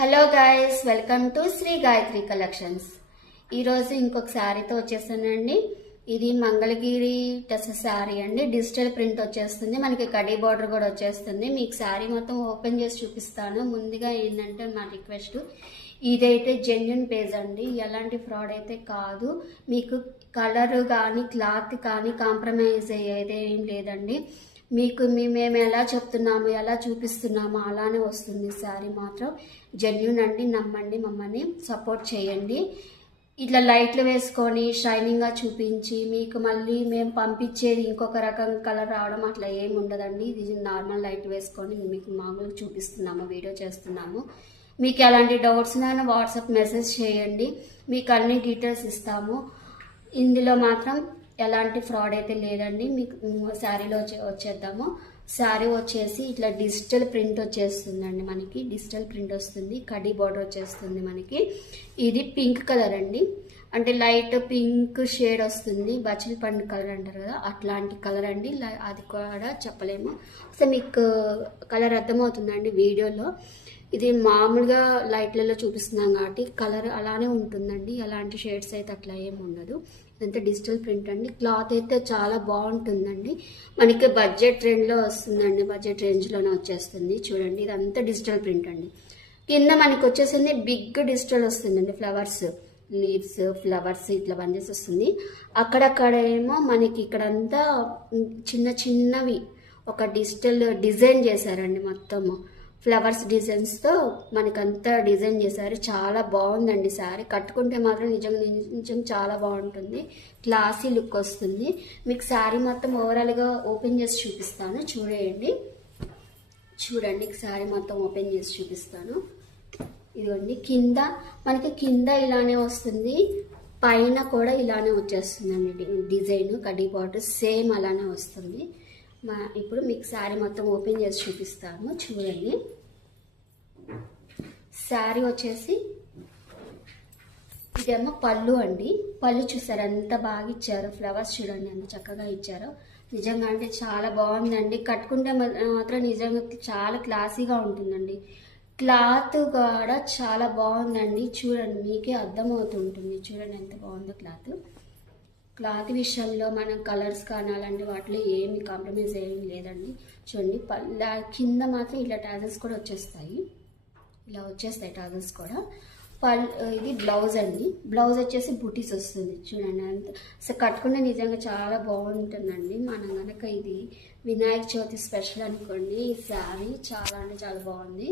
Hello guys, welcome to Shri Gayatri collections. ఈరోజు ఇంకొక శారీతో వచ్చేసానండి. ఇది మంగళగిరి టెస్ శారీ అండి. డిజిటల్ ప్రింట్ వచ్చేస్తుంది, మనకి కడీ బార్డర్ కూడా వచ్చేస్తుంది. మీకు శారీ మొత్తం ఓపెన్ చేసి చూపిస్తాను. ముందుగా ఏంటంటే మా రిక్వెస్ట్, ఇదైతే జెన్యున్ పేజ్ అండి, ఎలాంటి ఫ్రాడ్ అయితే కాదు. మీకు కలర్ కానీ క్లాత్ కానీ కాంప్రమైజ్ అయ్యేది ఏం లేదండి. మీకు మేము ఎలా చెప్తున్నాము, ఎలా చూపిస్తున్నామో అలానే వస్తుంది. శారీ మాత్రం జెన్యున్ అండి, నమ్మండి, మమ్మల్ని సపోర్ట్ చేయండి. ఇట్లా లైట్లు వేసుకొని షైనింగ్గా చూపించి మీకు మళ్ళీ మేము పంపించేది ఇంకొక రకం కలర్ రావడం అట్లా ఏమి ఉండదండి. ఇది నార్మల్ లైట్ వేసుకొని మీకు మామూలుగా చూపిస్తున్నాము, వీడియో చేస్తున్నాము. మీకు ఎలాంటి డౌట్స్ అయినా వాట్సాప్ మెసేజ్ చేయండి, మీకు అన్ని డీటెయిల్స్ ఇస్తాము. ఇందులో మాత్రం ఎలాంటి ఫ్రాడ్ అయితే లేదండి. మీకు శారీలో వచ్చేద్దాము. శారీ వచ్చేసి ఇట్లా డిజిటల్ ప్రింట్ వచ్చేస్తుందండి. మనకి డిజిటల్ ప్రింట్ వస్తుంది, కడీ బార్డర్ వచ్చేస్తుంది. మనకి ఇది పింక్ కలర్ అండి, అంటే లైట్ పింక్ షేడ్ వస్తుంది. బచిలి పండు కలర్ అంటారు కదా, అట్లాంటి కలర్ అండి. అది కూడా చెప్పలేము. సో మీకు కలర్ అర్థమవుతుందండి వీడియోలో. ఇది మామూలుగా లైట్లలో చూపిస్తున్నాం కాబట్టి కలర్ అలానే ఉంటుందండి, ఎలాంటి షేడ్స్ అయితే అట్లా ఏమి ఉండదు. ఇదంతా డిజిటల్ ప్రింట్ అండి. క్లాత్ అయితే చాలా బాగుంటుందండి. మనకి బడ్జెట్ రేంజ్లో వస్తుందండి, బడ్జెట్ రేంజ్లోనే వచ్చేస్తుంది. చూడండి, ఇదంతా డిజిటల్ ప్రింట్ అండి. కింద మనకి వచ్చేసింది బిగ్ డిజిటల్ వస్తుందండి, ఫ్లవర్స్, లీవ్స్, ఫ్లవర్స్ ఇట్లా బంజెస్ వస్తుంది. అక్కడక్కడ ఏమో మనకి ఇక్కడంతా చిన్న చిన్నవి ఒక డిజిటల్ డిజైన్ చేశారండి. మొత్తము ఫ్లవర్స్ డిజైన్స్తో మనకంతా డిజైన్ చేశారు. చాలా బాగుందండి శారీ. కట్టుకుంటే మాత్రం నిజంగా చాలా బాగుంటుంది, క్లాసీ లుక్ వస్తుంది. మీకు శారీ మొత్తం ఓవరాల్గా ఓపెన్ చేసి చూపిస్తాను, చూడండి. శారీ మొత్తం ఓపెన్ చేసి చూపిస్తాను. ఇదిగోండి, మనకి కింద ఇలానే వస్తుంది, పైన కూడా ఇలానే వచ్చేస్తుందండి డిజైన్. కడీ బార్డర్ సేమ్ అలానే వస్తుంది. ఇప్పుడు మీకు శారీ మొత్తం ఓపెన్ చేసి చూపిస్తాను, చూడండి. శారీ వచ్చేసి ఇదేమో పళ్ళు అండి. పళ్ళు చూసారు ఎంత బాగా ఇచ్చారో, ఫ్లవర్స్ చూడండి ఎంత చక్కగా ఇచ్చారో. నిజంగా అంటే చాలా బాగుందండి. కట్టుకుంటే మాత్రం నిజంగా చాలా క్లాసీగా ఉంటుందండి. క్లాత్ కూడా చాలా బాగుందండి. చూడండి, మీకే అర్థమవుతుంటుంది. చూడండి ఎంత బాగుందో క్లాత్ విషయంలో మనం కలర్స్ కానీ అలాంటి వాటిలో ఏమి కాంప్రమైజ్ ఏమి లేదండి. చూడండి, కింద మాత్రం ఇలా టాజల్స్ కూడా వచ్చేస్తాయి, ఇలా వచ్చేస్తాయి టాజల్స్ కూడా. ఇది బ్లౌజ్ అండి. బ్లౌజ్ వచ్చేసి బూటీస్ వస్తుంది. చూడండి అంత అసలు కట్టుకుంటే నిజంగా చాలా బాగుంటుందండి. మనం కనుక ఇది వినాయక చవితి స్పెషల్ అనుకోండి, ఈ శారీ చాలా అంటే చాలా బాగుంది.